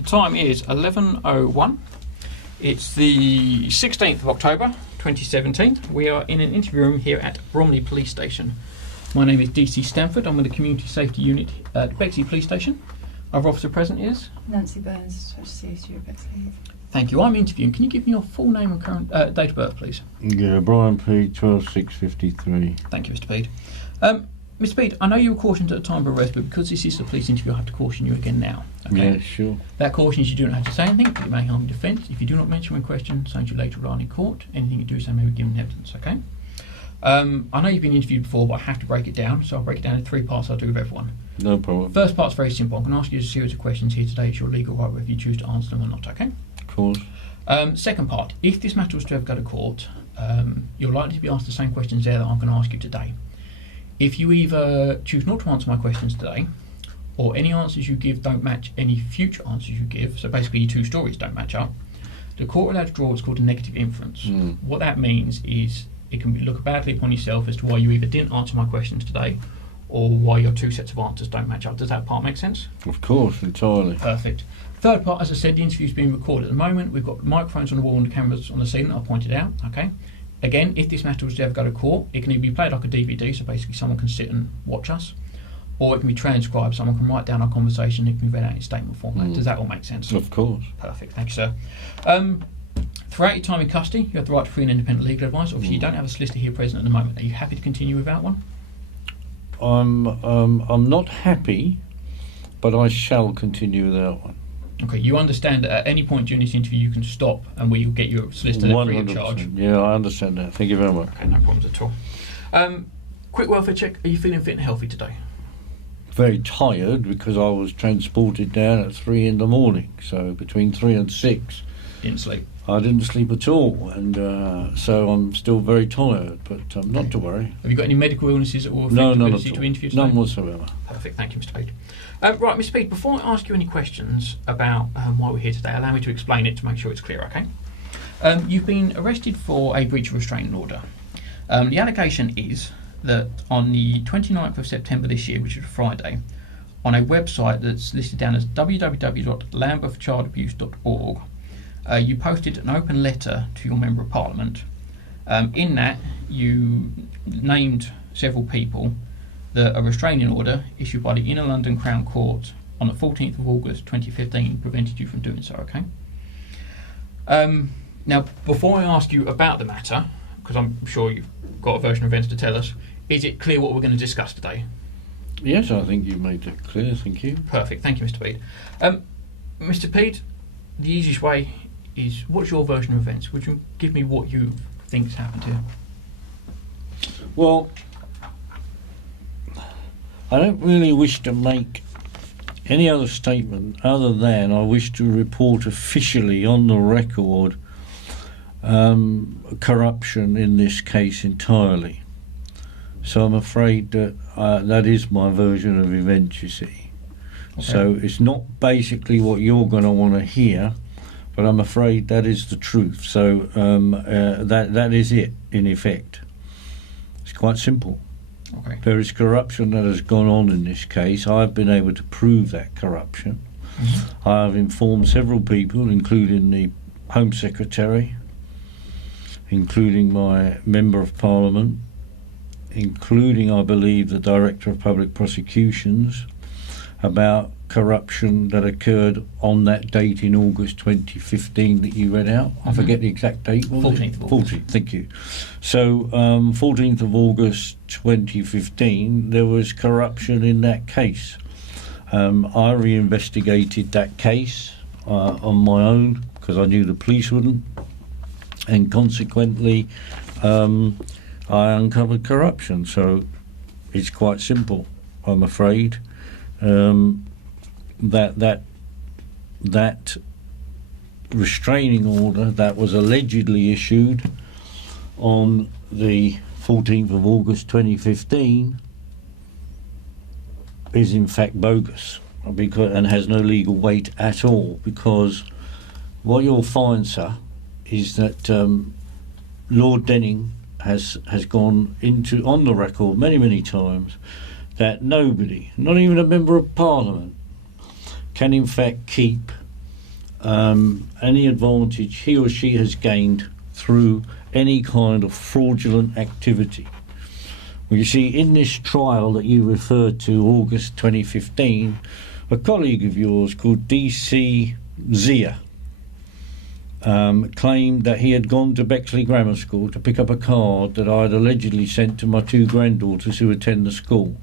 The time is 11:01. It's the 16th of October 2017. We are in an interview room here at Bromley Police Station. My name is DC Stanford. I'm with the Community Safety Unit at Bexley Police Station. Our officer present is? Nancy Burns, CSU at Bexley. Thank you. I'm interviewing. Can you give me your full name and current date of birth, please? Yeah, Brian Pead, 12/6/53. Thank you, Mr. Pead. Mr. Pead, I know you were cautioned at the time of arrest, but because this is a police interview, I have to caution you again now. Okay? Yeah, sure. That caution is you do not have to say anything, but it may harm your defence. If you do not mention when questioned, saying you later on in court, anything you do say may be given evidence, okay? I know you've been interviewed before, but I have to break it down, so I'll break it down in 3 parts. I'll do with everyone. No problem. First part's very simple. I'm going to ask you a series of questions here today. It's your legal right whether you choose to answer them or not, okay? Of course. Second part, if this matter was to ever go to court, you're likely to be asked the same questions there that I'm going to ask you today. If you either choose not to answer my questions today, or any answers you give don't match any future answers you give, so basically your 2 stories don't match up, the court will allowed to draw what's called a negative inference. What that means is it can look badly upon yourself as to why you either didn't answer my questions today, or why your 2 sets of answers don't match up. Does that part make sense? Of course, entirely. Perfect. Third part, as I said, the interview's being recorded at the moment. We've got microphones on the wall and the cameras on the ceiling that I pointed out, okay? Again, if this matter was to ever go to court, it can either be played like a DVD, so basically someone can sit and watch us, or it can be transcribed, someone can write down our conversation, it can be read out in statement format. Does that all make sense? Of course. Perfect, thank you, sir. Throughout your time in custody, you have the right to free and independent legal advice. Obviously, you don't have a solicitor here present at the moment. Are you happy to continue without one? I'm not happy, but I shall continue without one. Okay, you understand that at any point during this interview you can stop and we will get your solicitor free of charge? Yeah, I understand that. Thank you very much. Okay, no problems at all. Quick welfare check. Are you feeling fit and healthy today? Very tired because I was transported down at 3 in the morning, so between 3 and 6. Didn't sleep? I didn't sleep at all, and so I'm still very tired, but not to worry. Have you got any medical illnesses that will affect your ability to interview today? None whatsoever. Perfect, thank you, Mr. Pead. Right, Mr. Pead, before I ask you any questions about why we're here today, allow me to explain it to make sure it's clear, okay? You've been arrested for a breach of restraining order. The allegation is that on the 29th of September this year, which is a Friday, on a website that's listed down as www.lambethchildabuse.org, you posted an open letter to your Member of Parliament. In that, you named several people that a restraining order issued by the Inner London Crown Court on the 14th of August 2015 prevented you from doing so, okay? Now, before I ask you about the matter, because I'm sure you've got a version of events to tell us, is it clear what we're going to discuss today? Yes, I think you've made it clear, thank you. Perfect, thank you, Mr. Pead. Mr. Pead, the easiest way is, what's your version of events? Would you give me what you think's happened here? Well, I don't really wish to make any other statement other than I wish to report officially on the record corruption in this case entirely. So I'm afraid that that is my version of events, you see. Okay. So it's not basically what you're going to want to hear, but I'm afraid that is the truth. So that is it, in effect. It's quite simple. Okay. There is corruption that has gone on in this case. I've been able to prove that corruption. Mm-hmm. I have informed several people, including the Home Secretary, including my Member of Parliament, including, I believe, the Director of Public Prosecutions, about corruption that occurred on that date in August 2015 that you read out. I forget the exact date. 14th of August. 14th, thank you. So 14th of August 2015, there was corruption in that case. I reinvestigated that case on my own because I knew the police wouldn't, and consequently I uncovered corruption. So it's quite simple, I'm afraid. That restraining order that was allegedly issued on the 14th of August 2015 is in fact bogus and has no legal weight at all, because what you'll find, sir, is that Lord Denning has gone into on the record many times that nobody, not even a Member of Parliament, can in fact keep any advantage he or she has gained through any kind of fraudulent activity. Well, you see, in this trial that you referred to, August 2015, a colleague of yours called D.C. Zia claimed that he had gone to Bexley Grammar School to pick up a card that I had allegedly sent to my 2 granddaughters who attend the school.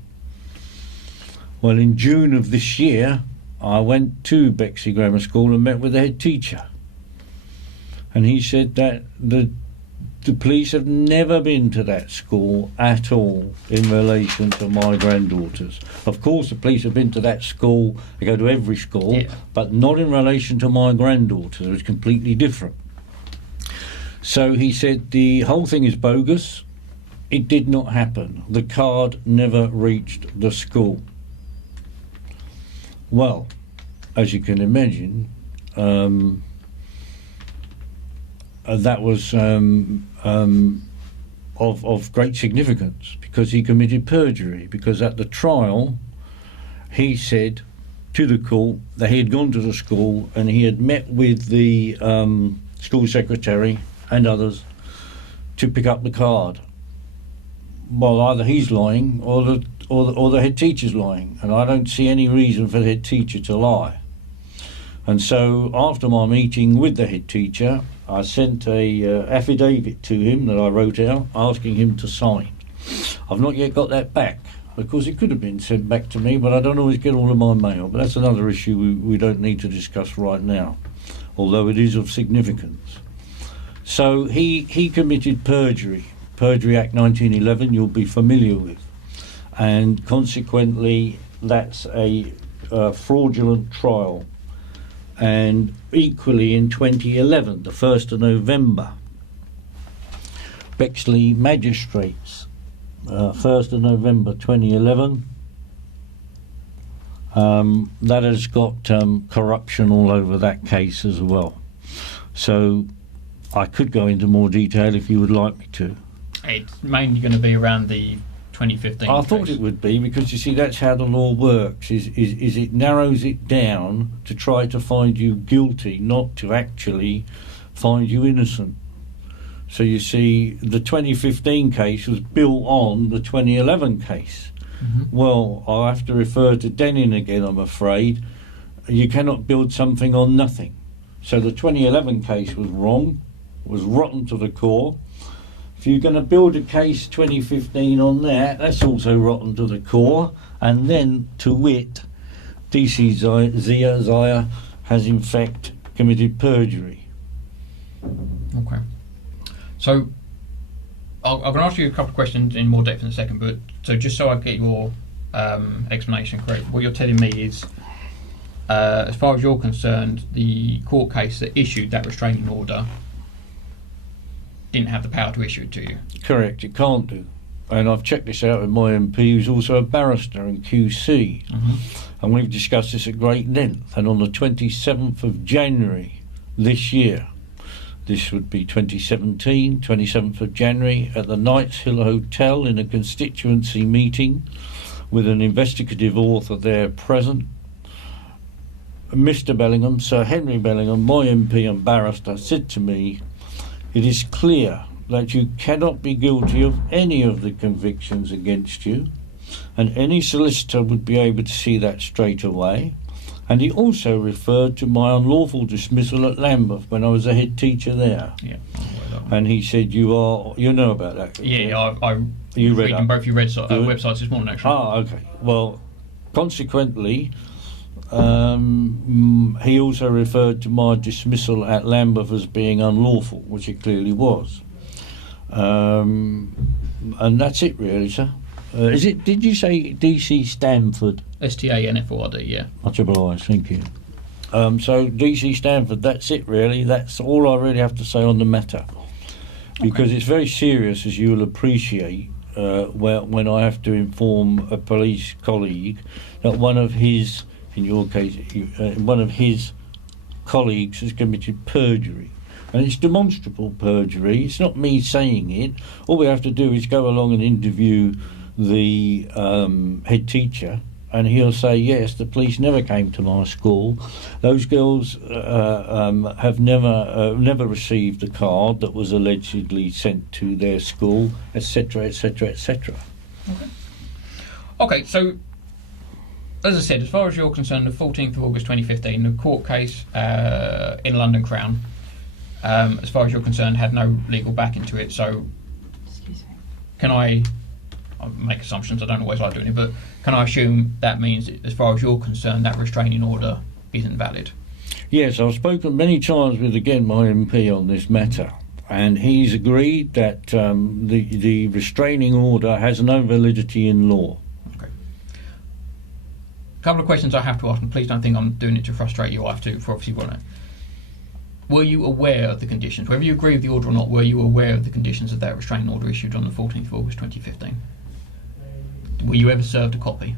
Well, in June of this year, I went to Bexley Grammar School and met with the head teacher. And he said that the police have never been to that school at all in relation to my granddaughters. Of course, the police have been to that school, they go to every school, but not in relation to my granddaughters. It was completely different. So he said the whole thing is bogus. It did not happen. The card never reached the school. Well, as you can imagine, that was of great significance, because he committed perjury, because at the trial he said to the court that he had gone to the school and he had met with the school secretary and others to pick up the card. Well, either he's lying or the head teacher's lying, and I don't see any reason for the head teacher to lie. And so after my meeting with the head teacher, I sent a affidavit to him that I wrote out asking him to sign. I've not yet got that back. Of course, it could have been sent back to me, but I don't always get all of my mail. But that's another issue we don't need to discuss right now, although it is of significance. So he committed perjury. Perjury Act 1911 you'll be familiar with. And consequently, that's a fraudulent trial. And equally in 2011, the 1st of November, Bexley magistrates, 1st of November 2011, that has got corruption all over that case as well. So I could go into more detail if you would like me to. It's mainly going to be around the 2015 I thought it would be, because you see that's how the law works, is it narrows it down to try to find you guilty, not to actually find you innocent. So you see the 2015 case was built on the 2011 case. Well, I'll have to refer to Denning again, I'm afraid. You cannot build something on nothing. So the 2011 case was wrong, was rotten to the core. If you're going to build a case 2015 on that, that's also rotten to the core. And then, to wit, DC Zia has in fact committed perjury. Okay. So, I'm going to ask you a couple of questions in more depth in a second, but so just so I get your explanation correct, what you're telling me is, as far as you're concerned, the court case that issued that restraining order didn't have the power to issue it to you. Correct, it can't do. And I've checked this out with my MP, who's also a barrister in QC. And we've discussed this at great length. And on the 27th of January this year, this would be 2017, 27th of January, at the Knights Hill Hotel in a constituency meeting with an investigative author there present, Mr. Bellingham, Sir Henry Bellingham, my MP and barrister, said to me, "It is clear that you cannot be guilty of any of the convictions against you, and any solicitor would be able to see that straight away." And he also referred to my unlawful dismissal at Lambeth when I was a head teacher there. Yeah. And he said, you know about that? Yeah, I you read them both your websites this morning, actually. Ah, okay. Well, consequently, he also referred to my dismissal at Lambeth as being unlawful, which it clearly was. And that's it, really, sir. Did you say DC Stanford? STANFORD, yeah. Much obliged, thank you. So DC Stanford, that's it, really. That's all I really have to say on the matter. Because it's very serious, as you will appreciate, when I have to inform a police colleague that one of his, in your case, one of his colleagues has committed perjury. And it's demonstrable perjury. It's not me saying it. All we have to do is go along and interview the head teacher and he'll say, yes, the police never came to my school. Those girls have never received the card that was allegedly sent to their school, etc., etc., etc. Okay, so as I said, as far as you're concerned, the 14th of August 2015, the court case in London Crown, as far as you're concerned, had no legal backing to it. So, Excuse me. can I make assumptions? I don't always like doing it, but can I assume that means, that as far as you're concerned, that restraining order isn't valid? Yes, I've spoken many times with, again, my MP on this matter, and he's agreed that the restraining order has no validity in law. Okay. A couple of questions I have to ask, and please don't think I'm doing it to frustrate you. I have to, for obviously want to. Were you aware of the conditions? Whether you agree with the order or not, were you aware of the conditions of that restraining order issued on the 14th of August 2015? Were you ever served a copy?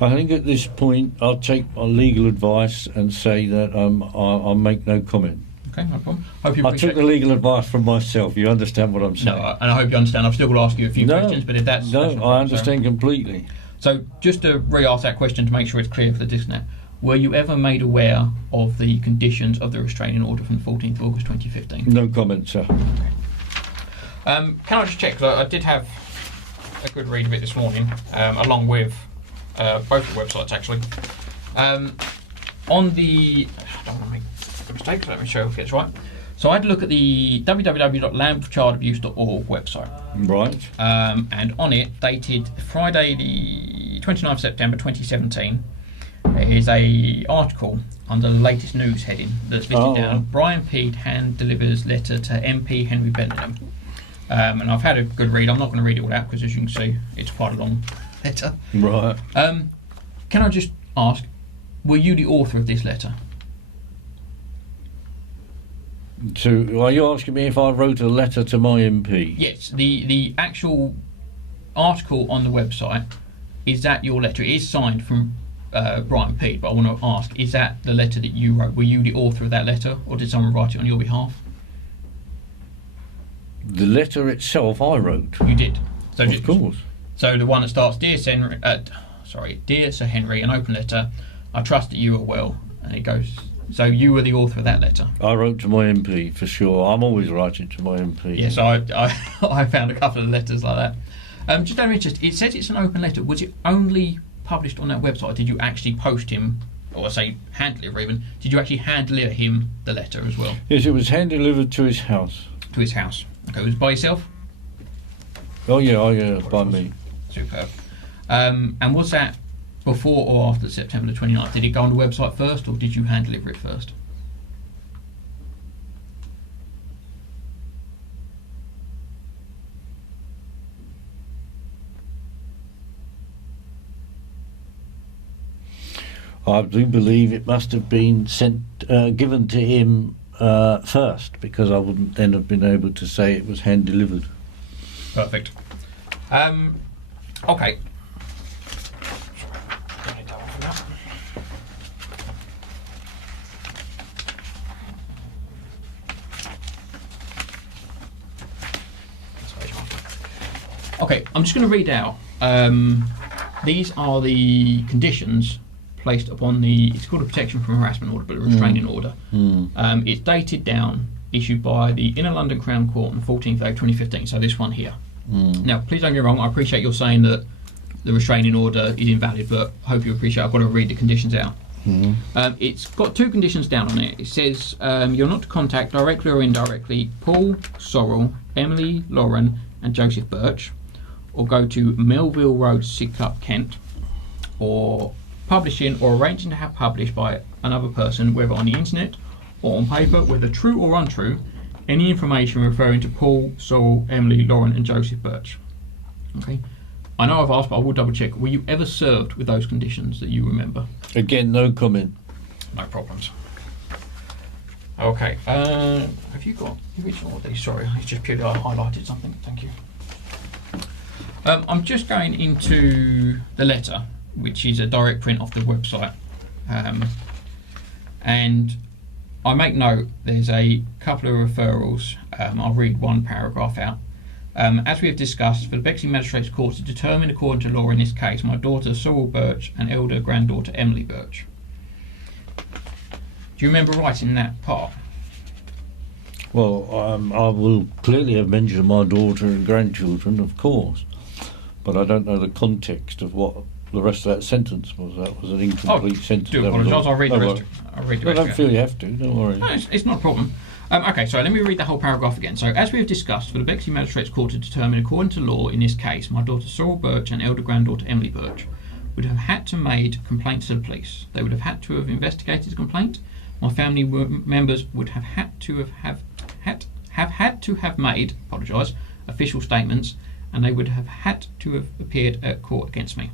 I think at this point I'll take my legal advice and say that I'll make no comment. Okay, no problem. Hope you I appreciate took the legal advice from myself. You understand what I'm saying? No, and I hope you understand. I've still got to ask you a few No, questions, but if that's no, that's not a I problem, understand completely. So just to re-ask that question to make sure it's clear for the disconnect, were you ever made aware of the conditions of the restraining order from the 14th of August 2015? No comment, sir. Can I just check, because I did have a good read of it this morning, along with both the websites actually. On the, I don't want to make a mistake, so let me show if it's right. So I had a look at the www.landforchildabuse.org website. Right. And on it, dated Friday the 29th of September 2017, there is a article under the latest news heading that's listed down, Brian Pead hand delivers letter to MP Henry Bellingham. And I've had a good read. I'm not going to read it all out because, as you can see, it's quite a long letter. Right. Can I just ask, were you the author of this letter? So, are you asking me if I wrote a letter to my MP? Yes, the actual article on the website, is that your letter? It is signed from Brian Pead, but I want to ask, is that the letter that you wrote? Were you the author of that letter, or did someone write it on your behalf? The letter itself I wrote. You did. So Of course. So the one that starts, Dear Sir Henry, an open letter. I trust that you are well, and it goes. So you were the author of that letter. I wrote to my MP for sure. I'm always writing to my MP. Yes, I found a couple of letters like that. Just out of interest, it says it's an open letter. Was it only published on that website? Did you actually post him, or say hand deliver even? Did you actually hand deliver him the letter as well? Yes, it was hand delivered to his house. To his house. Okay, it was by yourself? Oh yeah, by me. Superb. And was that before or after September the 29th? Did it go on the website first, or did you hand deliver it first? I do believe it must have been given to him first, because I wouldn't then have been able to say it was hand delivered. Perfect. Okay. Okay, I'm just going to read out. These are the conditions placed upon the, it's called a protection from harassment order, but a restraining order. It's dated down, issued by the Inner London Crown Court on the 14th of April 2015, so this one here. Now, please don't get me wrong, I appreciate you're saying that the restraining order is invalid, but I hope you appreciate I've got to read the conditions out. It's got two conditions down on it. It says you're not to contact, directly or indirectly, Paul, Sorrel, Emily, Lauren and Joseph Birch, or go to Melville Road, Sidcup, Kent, or publishing or arranging to have published by another person, whether on the internet or on paper, whether true or untrue, any information referring to Paul, Sorrel, Emily, Lauren and Joseph Birch. Okay. I know I've asked, but I will double check. Were you ever served with those conditions that you remember? Again, no comment. No problems. Okay. Have you got the original of these? Sorry, it's just purely I highlighted something. Thank you. I'm just going into the letter, which is a direct print off the website. And I make note, there's a couple of referrals. I'll read one paragraph out. As we have discussed, for the Bexley Magistrates Court to determine according to law in this case, my daughter Sorrel Birch and elder granddaughter Emily Birch. Do you remember writing that part? Well, I will clearly have mentioned my daughter and grandchildren, of course, but I don't know the context of what the rest of that sentence was. That was an incomplete sentence. Do apologise. I'll read the rest. I don't feel you have to. Don't worry. No, it's not a problem. Okay, so let me read the whole paragraph again. So, as we have discussed, for the Bexley Magistrates Court to determine according to law in this case, my daughter Sorrel Birch and elder granddaughter Emily Birch would have had to made complaints to the police. They would have had to have investigated the complaint. My family members would have had to have made, official statements, and they would have had to have appeared at court against me.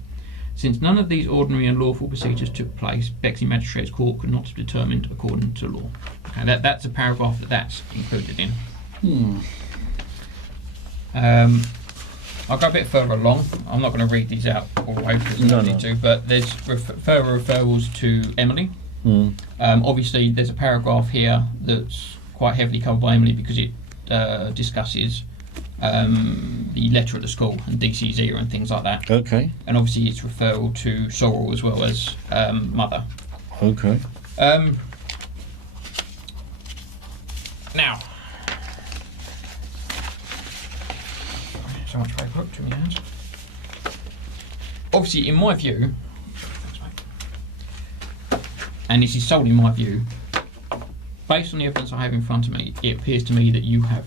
Since none of these ordinary and lawful procedures took place, Bexley Magistrates Court could not have determined according to law. Okay, that's a paragraph that's included in. I'll go a bit further along. I'm not going to read these out all the way because I don't need to, but there's further referrals to Emily. Obviously, there's a paragraph here that's quite heavily covered by Emily because it discusses the letter at the school and DC's and things like that. Okay. And obviously it's referral to Sorrel as well as mother. Okay. Now, so much paper to my hands. Obviously, in my view, and this is solely my view, based on the evidence I have in front of me, it appears to me that you have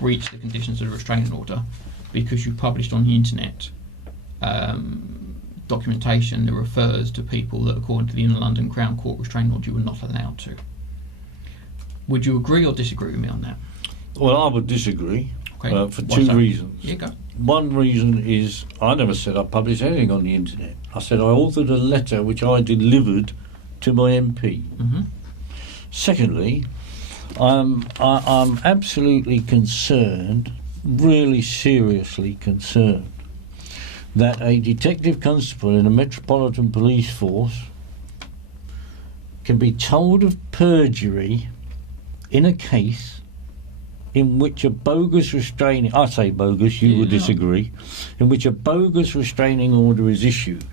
breached the conditions of the restraining order because you published on the internet documentation that refers to people that, according to the Inner London Crown Court restraining order, you were not allowed to. Would you agree or disagree with me on that? Well, I would disagree for two reasons. Yeah, go. One reason is I never said I published anything on the internet. I said I authored a letter which I delivered to my MP. Secondly, I'm absolutely concerned, really seriously concerned, that a detective constable in a Metropolitan Police Force can be told of perjury in a case in which a bogus restraining... I say bogus, you would disagree. In which a bogus restraining order is issued.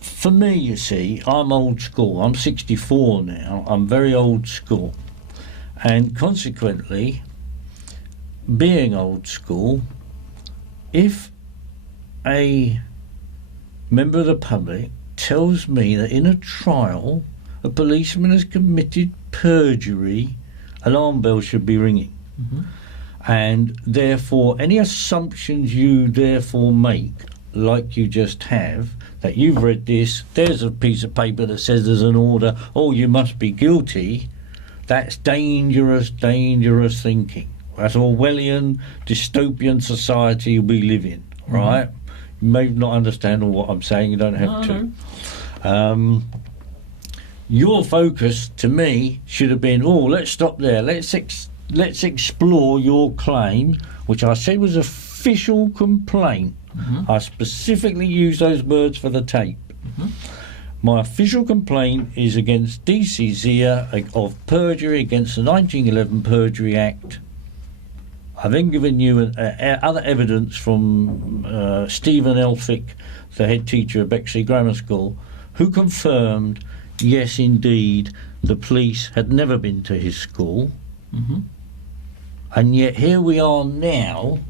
For me, you see, I'm old school. I'm 64 now. I'm very old school. And consequently, being old school, if a member of the public tells me that in a trial a policeman has committed perjury, alarm bells should be ringing. And therefore, any assumptions you therefore make, like you just have, that you've read this, there's a piece of paper that says there's an order, oh, you must be guilty, that's dangerous, dangerous thinking. That's Orwellian, dystopian society we live in, right? You may not understand all what I'm saying, you don't have to. Your focus, to me, should have been, oh, let's stop there, let's explore your claim, which I said was official complaint. I specifically used those words for the tape. My official complaint is against DC's of perjury against the 1911 Perjury Act. I've then given you other evidence from Stephen Elphick, the head teacher of Bexley Grammar School, who confirmed, yes, indeed, the police had never been to his school. And yet here we are now,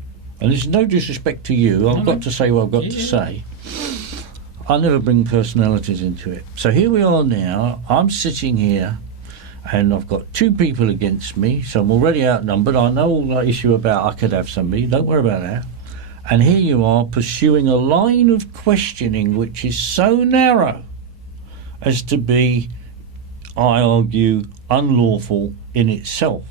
and there's no disrespect to you, I've got to say what I've got to say. I never bring personalities into it. So here we are now, I'm sitting here, and I've got two people against me, so I'm already outnumbered. I know all that issue about I could have somebody, don't worry about that. And here you are pursuing a line of questioning which is so narrow as to be, I argue, unlawful in itself.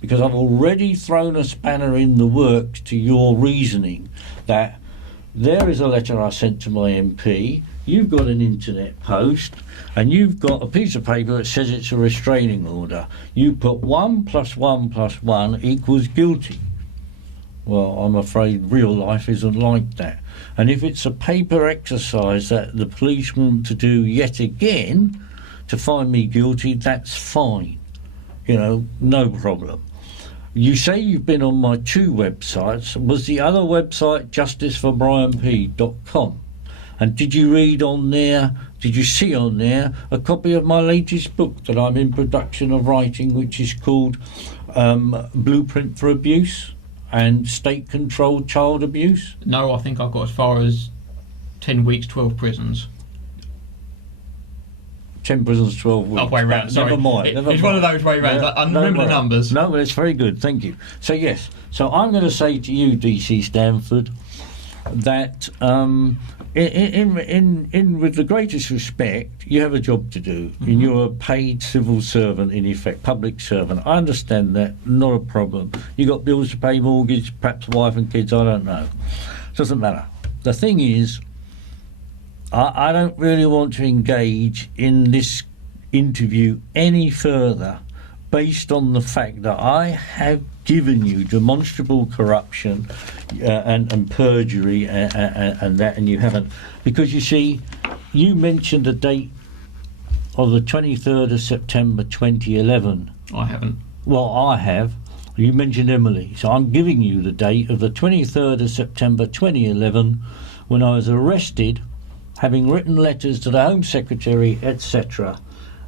Because I've already thrown a spanner in the works to your reasoning that there is a letter I sent to my MP, you've got an internet post, and you've got a piece of paper that says it's a restraining order. You put 1 + 1 + 1 equals guilty. Well, I'm afraid real life isn't like that. And if it's a paper exercise that the police want to do yet again to find me guilty, that's fine. You know, no problem. you say you've been on my 2 websites. Was the other website justiceforbrianpead.com? And did you read on there, did you see on there a copy of my latest book that I'm in production of writing, which is called Blueprint for Abuse and State-Controlled Child Abuse? No, I think I got as far as 10 weeks, 12 prisons. 10 prisons, 12 weeks. Oh, way round, sorry. Never mind. It's one of those way rounds. I remember the numbers. No, but it's very good, thank you. So, yes, so I'm going to say to you, DC Stanford, that with the greatest respect, you have a job to do. Mm-hmm. And you're a paid civil servant, in effect, public servant. I understand that, not a problem. You got bills to pay, mortgage, perhaps wife and kids, I don't know. Doesn't matter. The thing is, I don't really want to engage in this interview any further based on the fact that I have given you demonstrable corruption and perjury and that, and you haven't. Because you see, you mentioned the date of the 23rd of September 2011. I haven't. Well, I have. You mentioned Emily. So I'm giving you the date of the 23rd of September 2011 when I was arrested, having written letters to the Home Secretary, etc.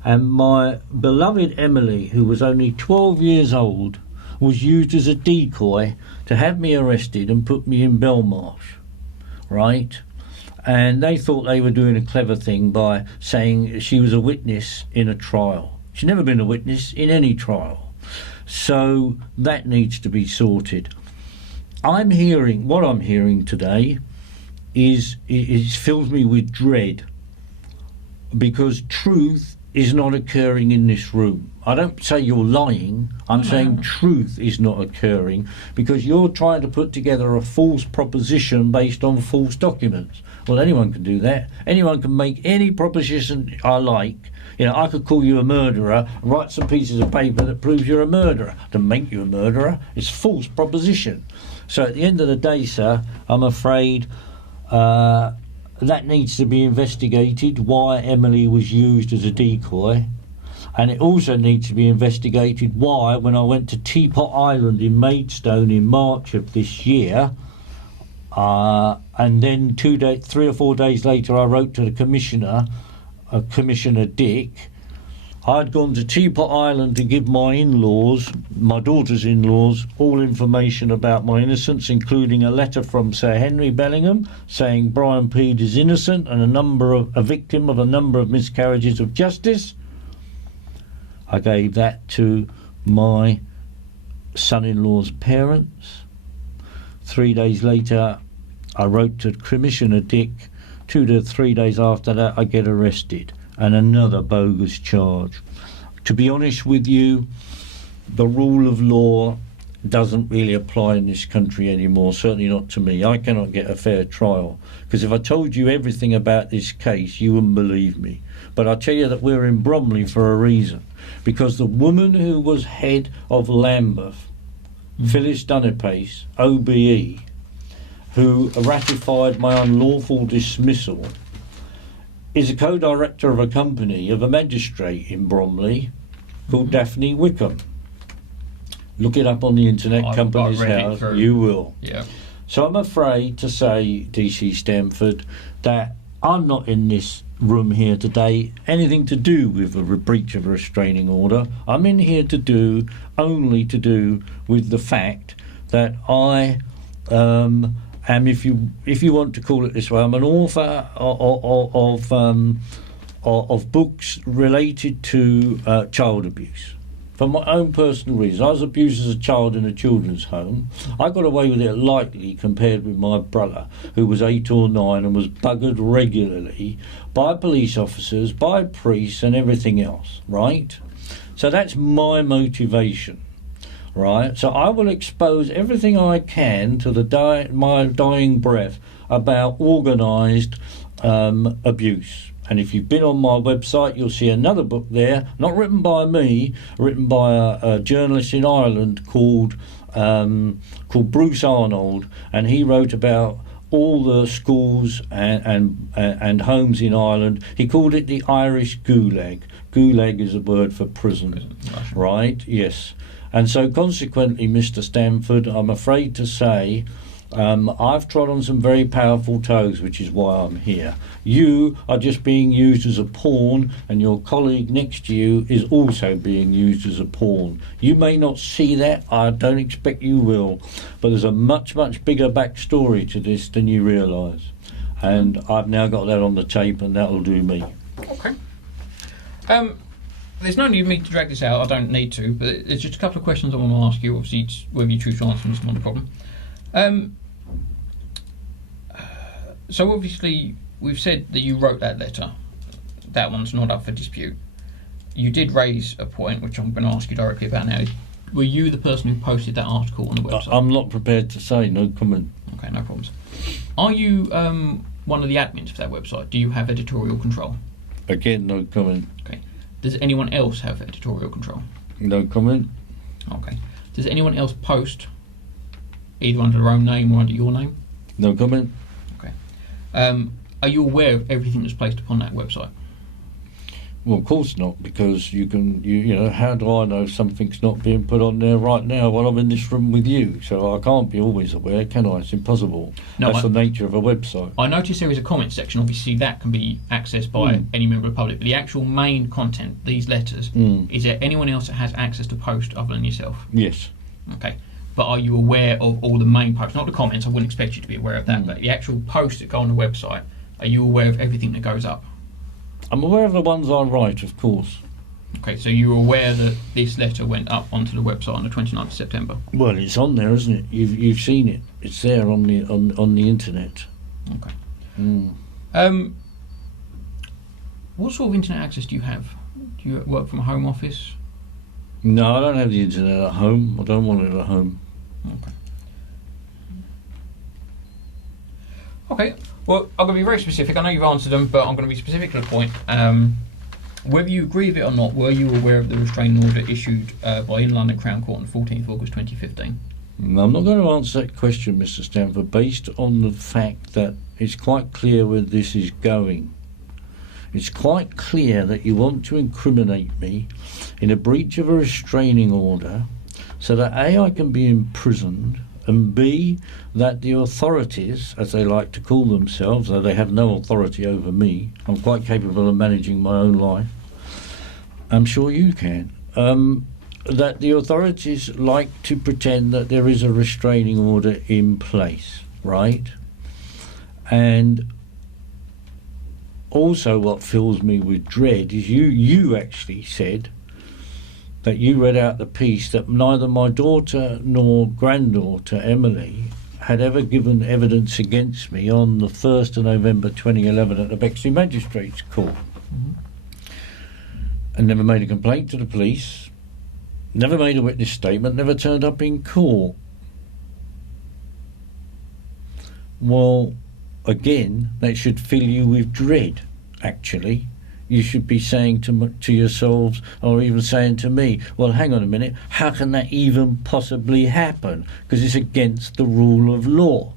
And my beloved Emily, who was only 12 years old, was used as a decoy to have me arrested and put me in Belmarsh, right? And they thought they were doing a clever thing by saying she was a witness in a trial. She's never been a witness in any trial. So that needs to be sorted. What I'm hearing today is fills me with dread, because truth is not occurring in this room. I don't say you're lying, I'm saying truth is not occurring, because you're trying to put together a false proposition based on false documents. Well, anyone can do that. Anyone can make any proposition I like. You know, I could call you a murderer, write some pieces of paper that proves you're a murderer. To make you a murderer, it's false proposition. So at the end of the day, sir, I'm afraid that needs to be investigated, why Emily was used as a decoy. And it also needs to be investigated why, when I went to Teapot Island in Maidstone in March of this year, and then 3 or 4 days later I wrote to the Commissioner, Commissioner Dick. I'd gone to Teapot Island to give my in-laws, my daughter's in-laws, all information about my innocence, including a letter from Sir Henry Bellingham saying Brian Pead is innocent and a victim of a number of miscarriages of justice. I gave that to my son-in-law's parents. 3 days later, I wrote to Commissioner Dick. 2 to 3 days after that, I get arrested. And another bogus charge. To be honest with you, the rule of law doesn't really apply in this country anymore, certainly not to me. I cannot get a fair trial, because if I told you everything about this case, you wouldn't believe me. But I'll tell you that we're in Bromley for a reason, because the woman who was head of Lambeth, Phyllis Dunipace, OBE, who ratified my unlawful dismissal, is a co-director of a company, of a magistrate in Bromley called Daphne Wickham. Look it up on the internet, Company's House, you will. Yeah. So I'm afraid to say, DC Stanford, that I'm not in this room here today anything to do with a breach of a restraining order. I'm in here only to do with the fact that I and if you want to call it this way, I'm an author of books related to child abuse. For my own personal reasons, I was abused as a child in a children's home. I got away with it lightly compared with my brother, who was 8 or 9 and was buggered regularly by police officers, by priests and everything else, right? So that's my motivation. Right, so I will expose everything I can to my dying breath about organised abuse. And if you've been on my website, you'll see another book there, not written by me, written by a journalist in Ireland called Bruce Arnold, and he wrote about all the schools and homes in Ireland. He called it the Irish Gulag. Gulag is a word for prison, right? Yes. And so consequently, Mr. Stanford, I'm afraid to say, I've trod on some very powerful toes, which is why I'm here. You are just being used as a pawn, and your colleague next to you is also being used as a pawn. You may not see that, I don't expect you will, but there's a much, much bigger backstory to this than you realise. And I've now got that on the tape, and that'll do me. Okay. There's no need for me to drag this out, I don't need to, but there's just a couple of questions I want to ask you. Obviously, it's whether you choose to answer them is not a problem. So obviously, we've said that you wrote that letter. That one's not up for dispute. You did raise a point, which I'm going to ask you directly about now. Were you the person who posted that article on the website? I'm not prepared to say, no comment. Okay, no problems. Are you one of the admins for that website? Do you have editorial control? Again, no comment. Okay. Does anyone else have editorial control? No comment. Okay. Does anyone else post either under their own name or under your name? No comment. Okay. Are you aware of everything that's placed upon that website? Well, of course not, because you know, how do I know something's not being put on there right now while I'm in this room with you? So I can't be always aware, can I? It's impossible. No, that's the nature of a website. I noticed there is a comment section. Obviously, that can be accessed by any member of the public. But the actual main content, these letters, is there anyone else that has access to post other than yourself? Yes. Okay. But are you aware of all the main posts? Not the comments, I wouldn't expect you to be aware of that, but the actual posts that go on the website, are you aware of everything that goes up? I'm aware of the ones I write, of course. Okay, so you're aware that this letter went up onto the website on the 29th of September? Well, it's on there, isn't it? You've seen it. It's there on the internet. Okay. What sort of internet access do you have? Do you work from a home office? No, I don't have the internet at home. I don't want it at home. Okay. Okay. Well, I'm going to be very specific. I know you've answered them, but I'm going to be specific to the point. Whether you agree with it or not, were you aware of the restraining order issued by in London Crown Court on 14th August 2015? No, I'm not going to answer that question, Mr. Stanford, based on the fact that it's quite clear where this is going. It's quite clear that you want to incriminate me in a breach of a restraining order so that A, I can be imprisoned, and B, that the authorities, as they like to call themselves, though they have no authority over me, I'm quite capable of managing my own life, I'm sure you can, that the authorities like to pretend that there is a restraining order in place, right? And also what fills me with dread is you actually said that you read out the piece that neither my daughter nor granddaughter Emily had ever given evidence against me on the 1st of November 2011 at the Bexley Magistrates Court. And never made a complaint to the police, never made a witness statement, never turned up in court. Well, again, that should fill you with dread, actually. You should be saying to yourselves, or even saying to me, well, hang on a minute, how can that even possibly happen? Because it's against the rule of law.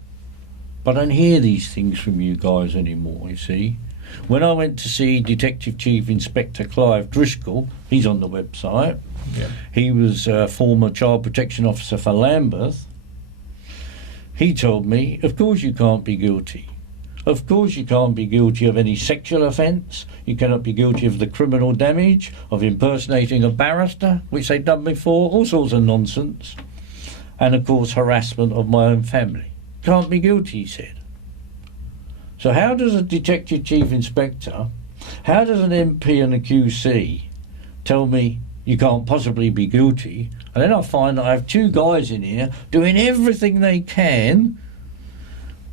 But I don't hear these things from you guys anymore, you see. When I went to see Detective Chief Inspector Clive Driscoll, he's on the website, he was a former child protection officer for Lambeth, he told me, of course you can't be guilty. Of course you can't be guilty of any sexual offence, you cannot be guilty of the criminal damage, of impersonating a barrister, which they've done before, all sorts of nonsense, and of course harassment of my own family. Can't be guilty, he said. So how does a Detective Chief Inspector, how does an MP and a QC tell me you can't possibly be guilty, and then I find that I have two guys in here doing everything they can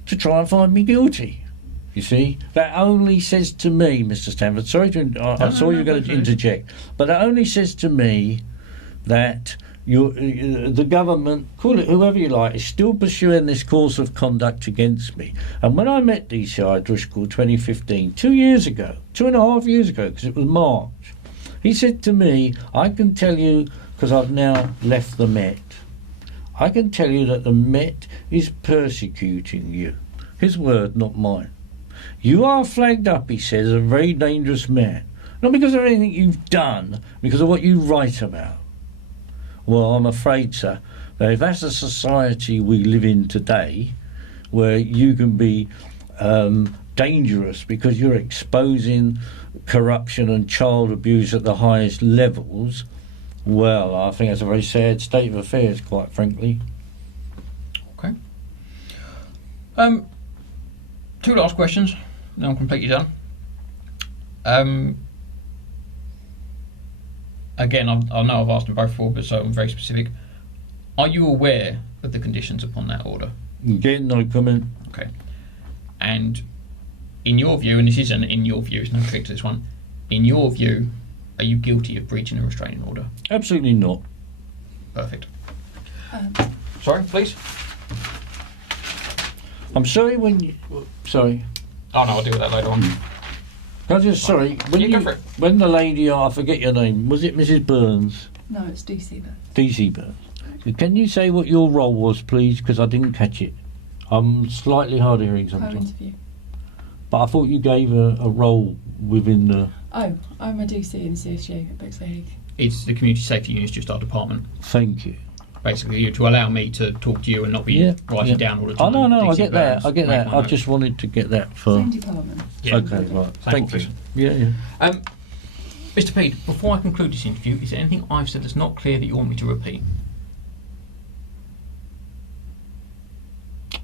to try and find me guilty? You see, that only says to me, Mr. Stanford, sorry I saw you were going to interject, but that only says to me that the government, call it whoever you like, is still pursuing this course of conduct against me. And when I met DCI Driscoll 2015, 2 years ago, 2.5 years ago, because it was March, he said to me, I can tell you, because I've now left the Met, I can tell you that the Met is persecuting you. His word, not mine. You are flagged up, he says, as a very dangerous man. Not because of anything you've done, because of what you write about. Well, I'm afraid, sir, that if that's the society we live in today, where you can be dangerous because you're exposing corruption and child abuse at the highest levels, well, I think that's a very sad state of affairs, quite frankly. Okay. 2 last questions, then I'm completely done. Again, I know I've asked them both before, but so I'm very specific. Are you aware of the conditions upon that order? Again, no comment. Okay. And in your view, and this isn't in your view, it's no trick to this one, in your view, are you guilty of breaching a restraining order? Absolutely not. Perfect. Sorry, please? I'm sorry when you... Sorry. Oh no, I'll deal with that later on. I just, sorry, Go for it. when the lady, I forget your name, was it Mrs. Burns? No, it's DC Burns. DC Burns. Can you say what your role was, please? Because I didn't catch it. I'm slightly hard of hearing Home sometimes. interview. But I thought you gave a role within the... Oh, I'm a DC in CSU at Bexley. It's the community safety unit, just our department. Thank you. Basically, to allow me to talk to you and not be writing down all the Oh, time. no, I DC get that. Burns, I get make that. my I note. just wanted to get that for... Same department. Yeah. Okay, right. Same Thank you. office. Yeah. Mr. Pead, before I conclude this interview, is there anything I've said that's not clear that you want me to repeat?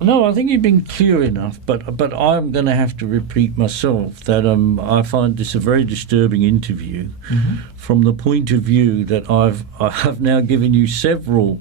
No, I think you've been clear enough, but I'm going to have to repeat myself that I find this a very disturbing interview from the point of view that I have now given you several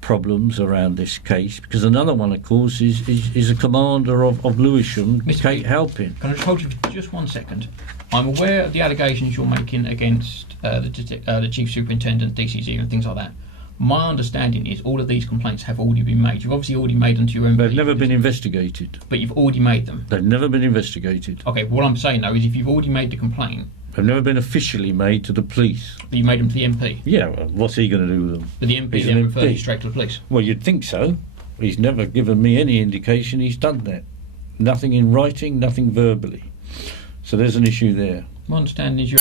problems around this case, because another one, of course, is a commander of Lewisham, Mr. Kate Pead, Halpin. Can I just hold you for just 1 second? I'm aware of the allegations you're making against the Chief Superintendent, DCZ and things like that. My understanding is all of these complaints have already been made. You've obviously already made them to your MP. They've never been investigated. But you've already made them. They've never been investigated. Okay, what I'm saying though is if you've already made the complaint, They've never been officially made to the police. you made them to the MP. Yeah, well, what's he going to do with them? But the MP He's then an referred you MP. straight to the police. Well, you'd think so. He's never given me any indication he's done that. Nothing in writing, nothing verbally. So there's an issue there. My understanding is you're